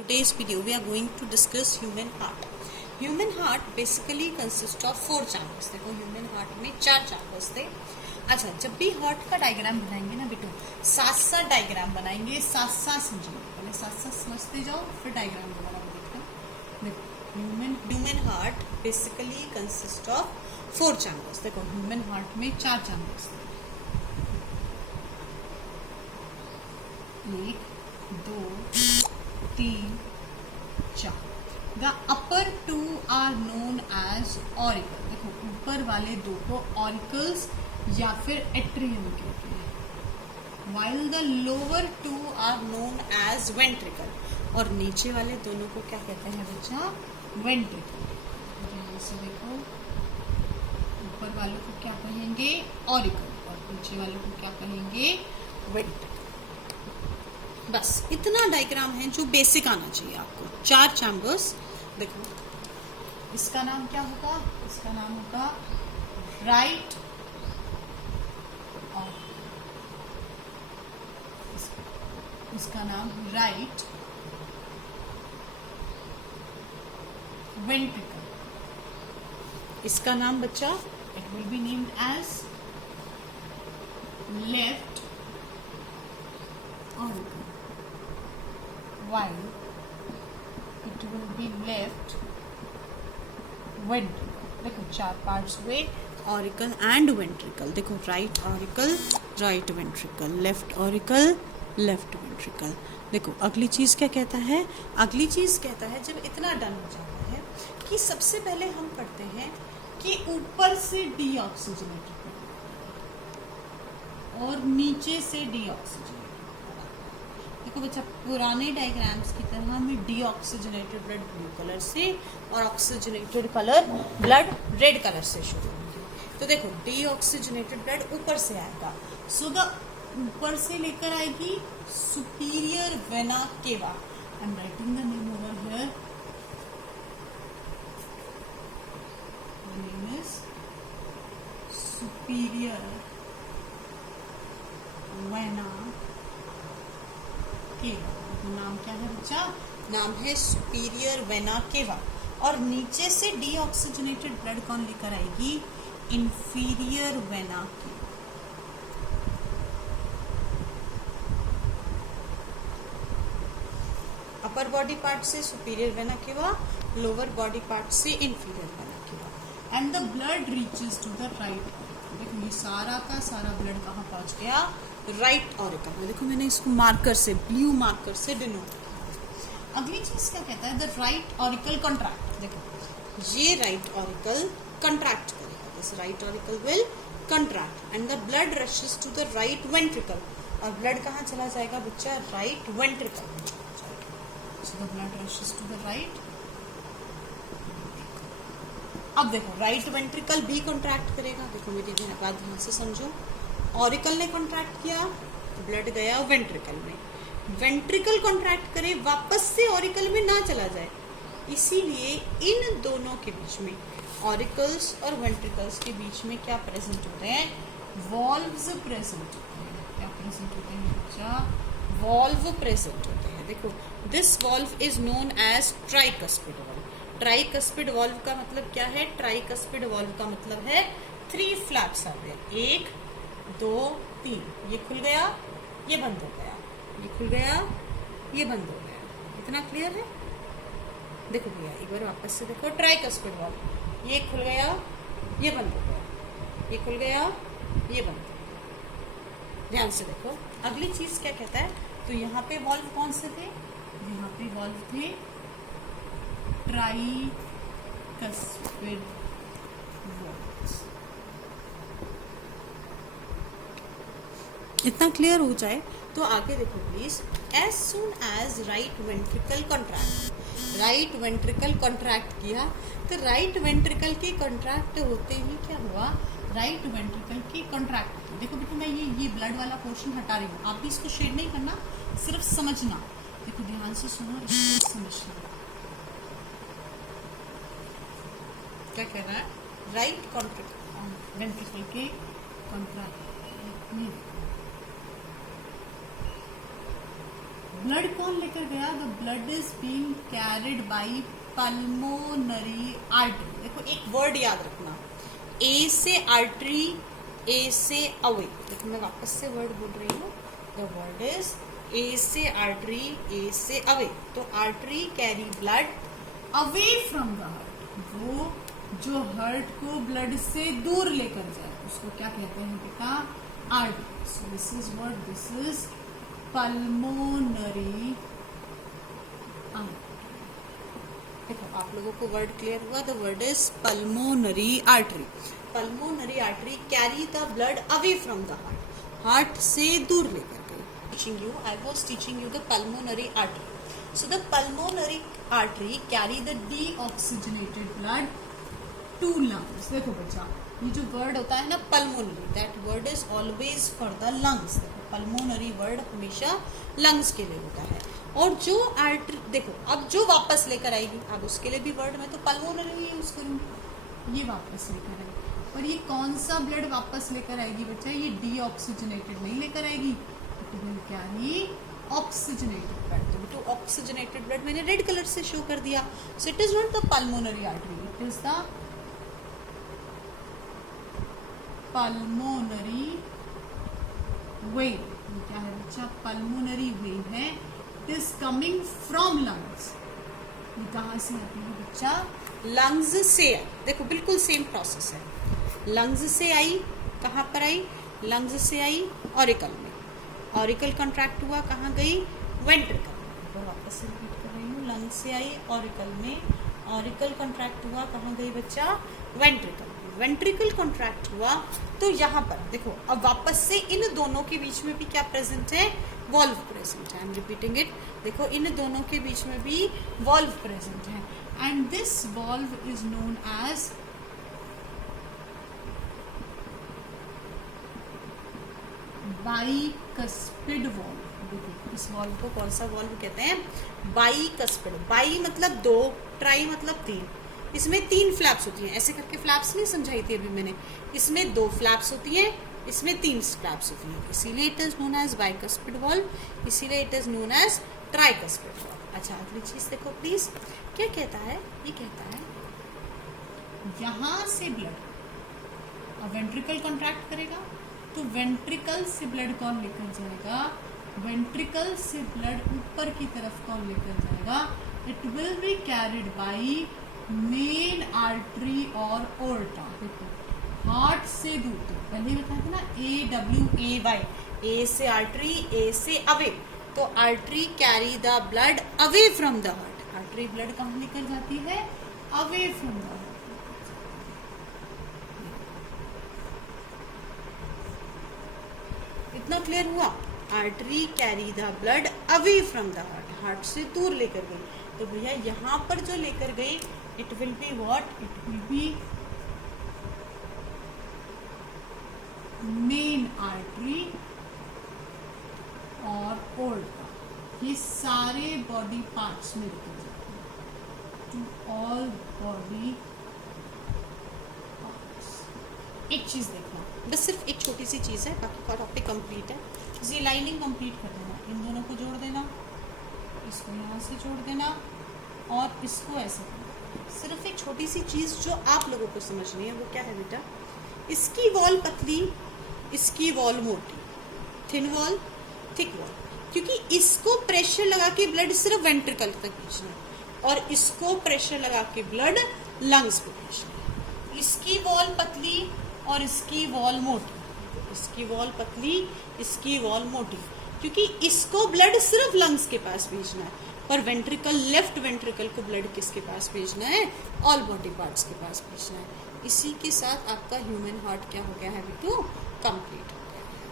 Today's video we are going to discuss human heart. Human heart basically consists of 4 chambers. देखो human heart में 4 chambers थे. अच्छा, जब भी हार्ट का डायग्राम बनाएंगे ना बेटो, साथ डायग्राम बनाएंगे, साथ समझेंगे. पहले साथ समझते जाओ, फिर डायग्राम दोबारा देखना. देखो human heart basically consists of 4 chambers. देखो human heart में 4 chambers थे. 1, 2, 3, 4. The upper two are known as auricle. देखो ऊपर वाले दो को ऑरिकल्स या फिर एट्रियम कहते हैं. While the lower two are known as ventricle. और नीचे वाले दोनों को क्या कहते हैं बच्चा? वेंट्रिकल. जैसे देखो ऊपर वालों को क्या कहेंगे? ऑरिकल, और नीचे वालों को क्या कहेंगे? वेंट्रिकल. बस इतना डायग्राम है जो बेसिक आना चाहिए आपको. 4 चैम्बर्स. देखो इसका नाम क्या होगा? इसका नाम होगा राइट और इसका नाम राइट वेंट्रिकल. इसका नाम बच्चा it will be named as left auricle, while it will be left ventricle. देखो 4 पार्ट्स हुए, ऑरिकल एंड वेंट्रिकल. देखो right auricle, right ventricle, left auricle, left ventricle. देखो अगली चीज क्या कहता है? अगली चीज कहता है जब इतना डन हो जाता है कि सबसे पहले हम पढ़ते हैं कि ऊपर से डीऑक्सीजनेटेड और नीचे से डीऑक्सीजनेटेड. देखो बच्चा पुराने डायग्राम्स की तरह हमें डीऑक्सीजनेटेड ब्लड ब्लू कलर से और oxygenated colour blood red colour से शुरू होंगे. तो देखो डीऑक्सीजनेटेड ब्लड ऊपर से आएगा. सो द ऊपर से लेकर आएगी सुपीरियर वेना केवा. I am writing the name over here. The name is superior vena केवा. नाम क्या है बच्चा? नाम है सुपीरियर वेना केवा. और नीचे से डीऑक्सीजनेटेड ब्लड कौन लेकर आएगी? Inferior vena cava. Upper body part से superior vena cava, lower body part से inferior vena cava. And the blood reaches to the right. देखो ये सारा का सारा ब्लड कहाँ पहुंच गया? राइट ऑरिकल में. देखो मैंने इसको मार्कर से, ब्लू मार्कर से डिनोट किया. अगली चीज क्या कहता है? The right auricle contract. देखो ये राइट ऑरिकल कंट्रैक्ट करेगा. This right auricle will contract and the blood rushes to the right ventricle. और ब्लड कहाँ चला जाएगा बच्चा? राइट वेंट्रिकल में चला जाएगा. So the blood rushes to the right. अब देखो राइट वेंट्रिकल भी कंट्रैक्ट करेगा. देखो मेरी बात ध्यान से समझो. ऑरिकल ने कॉन्ट्रैक्ट किया, ब्लड गया वेंट्रिकल में. वेंट्रिकल कॉन्ट्रैक्ट करे, वापस से ऑरिकल में ना चला जाए. इसीलिए इन दोनों के बीच में, ऑरिकल्स और वेंट्रिकल्स के बीच में क्या प्रेजेंट होते हैं? वॉल्व्स प्रेजेंट होते हैं. क्या प्रेजेंट होते हैं बच्चा? वॉल्व प्रेजेंट होते हैं. देखो this valve is known as tricuspid valve. Tricuspid valve का मतलब क्या है? ट्राइकस्पिड वॉल्व का मतलब है 3 फ्लैप्स आर देयर. 1, 2, 3. ये खुल गया, ये बंद हो गया, ये खुल गया, ये बंद हो गया. इतना क्लियर है? देखो भैया एक बार वापस से देखो. ट्राइकस्पिड वॉल्व, ये खुल गया, ये बंद हो गया, ये खुल गया, ये बंद हो गया. ध्यान से देखो. अगली चीज क्या कहता है? तो यहाँ पे वॉल्व कौन से थे? यहाँ पे वॉल्व थे ट्राइकस्पिड वॉल्व्स. इतना क्लियर हो जाए तो आगे देखो please. As soon as right ventricle contract. Right ventricle contract किया तो राइट वेंट्रिकल के कॉन्ट्रैक्ट होते ही क्या हुआ? राइट वेंट्रिकल की कॉन्ट्रैक्ट. देखो बेटा मैं ये ब्लड वाला पोर्शन हटा रही हूँ. आप भी इसको शेड नहीं करना, सिर्फ समझना. देखो ध्यान से सुनो, समझना क्या कह रहा है. राइट वेंट्रिकल के कॉन्ट्रैक्ट ब्लड कौन लेकर गया? The blood is being carried by pulmonary artery. देखो एक वर्ड याद रखना, ए से आर्टरी, ए से अवे। देखो मैं वापस से वर्ड बोल रही हूँ, द वर्ड इज ए से आर्टरी, ए से अवे। तो artery carry blood away from the heart, वो जो हार्ट को ब्लड से दूर लेकर जाए उसको क्या कहते हैं बेटा? Artery. So this is word, this is pulmonary artery. देखो आप लोगों को वर्ड क्लियर हुआ, the word is pulmonary artery. Pulmonary artery carry the blood away from the heart, heart से दूर लेकर गई। Teaching you, I was teaching you the pulmonary artery. So the pulmonary artery carry the deoxygenated blood to lungs. देखो बच्चा, ये जो word होता है ना pulmonary, that word is always for the lungs. Pulmonary word हमेशा लंग्स के लिए होता है। और जो आर्टरी, देखो अब जो वापस लेकर आएगी, अब उसके लिए भी वर्ड मैं तो पल्मोनरी यूज करूंगी, ये वापस लेकर आएगी। पर ये कौन सा ब्लड वापस लेकर आएगी बच्चा? ये डीऑक्सीजनेटेड नहीं लेकर आएगी, क्या ही ऑक्सीजनेटेड ब्लड। तो ऑक्सीजनेटेड ब्लड मैंने रेड कलर से शो कर दिया। So it is not the pulmonary artery, it is the pulmonary wave. क्या है बच्चा? पल्मोनरी वेव है, it is coming from lungs. ये कहाँ से आती है बच्चा? लंग्स से। देखो बिल्कुल सेम प्रोसेस है, लंग्स से आई, कहाँ पर आई? लंग्स से आई ऑरिकल में, ऑरिकल कॉन्ट्रैक्ट हुआ, कहाँ गई? वेंट्रिकल में। तो वापस से रिपीट कर रही हूँ, लंग्स से आई ऑरिकल में, ऑरिकल कॉन्ट्रैक्ट हुआ, कहाँ गई बच्चा? वेंट्रिकल। वेंट्रिकल कॉन्ट्रैक्ट हुआ तो यहाँ पर देखो अब वापस से इन दोनों के बीच में भी क्या प्रेजेंट है? वॉल्व प्रेजेंट है। आई एम रिपीटिंग इट, देखो इन दोनों के बीच में भी वॉल्व प्रेजेंट है, and this valve is known as bicuspid valve. देखो इस वॉल्व को कौन सा वॉल्व कहते हैं? बाइकस्पिड। बाई मतलब दो, ट्राई मतलब तीन। इसमें तीन फ्लैप्स होती हैं, ऐसे करके फ्लैप्स नहीं समझाई थी अभी मैंने। इसमें दो फ्लैप्स होती हैं, इसमें तीन फ्लैप्स होती हैं, इसीलिए it is known as bicuspid valve, इसीलिए it is known as tricuspid valve. अच्छा अगली चीज देखो प्लीज, क्या कहता है? ये कहता है यहां से ब्लड अब वेंट्रिकल कॉन्ट्रैक्ट करेगा, तो वेंट्रिकल से ब्लड कौन लेकर जाएगा? वेंट्रिकल से ब्लड ऊपर की तरफ कौन लेकर जाएगा? It will be carried by main artery और ओर्टा। देखो हार्ट से दूर, तो पहले बताया था ना AWAY, ए से आर्टरी, ए से अवे। तो artery carry the blood away from the heart, artery blood कहाँ लेकर जाती है? Away from the heart. इतना क्लियर हुआ? Artery carry the blood away from the heart, heart से दूर लेकर गई। तो भैया यहाँ पर जो लेकर गई, it will be what? It will be main artery और aorta। ये सारे बॉडी पार्ट्स में लेकर जाते हैं, टू ऑल बॉडी पार्ट्स। एक चीज देखना, बस सिर्फ एक छोटी सी चीज है, बाकी का टॉपिक कंप्लीट है। जी लाइनिंग कंप्लीट कर देना, इन दोनों को जोड़ देना, इसको यहाँ से जोड़ देना और इसको ऐसे करना। सिर्फ एक छोटी सी चीज जो आप लोगों को समझनी है, वो क्या है बेटा? इसकी वॉल पतली, इसकी वॉल मोटी, थिन वॉल, थिक वॉल, क्योंकि इसको प्रेशर लगा के ब्लड सिर्फ वेंट्रिकल तक भेजना है और इसको प्रेशर लगा के ब्लड लंग्स पे भेजना है। इसकी वॉल पतली और इसकी वॉल मोटी, इसकी वॉल पतली, इसकी वॉल मोटी, क्योंकि इसको ब्लड सिर्फ लंग्स के पास भेजना है, पर वेंट्रिकल, लेफ्ट वेंट्रिकल को ब्लड किसके पास भेजना है? ऑल बॉडी पार्ट्स के पास भेजना है। इसी के साथ आपका ह्यूमन हार्ट क्या हो गया है बेटू? कंप्लीट।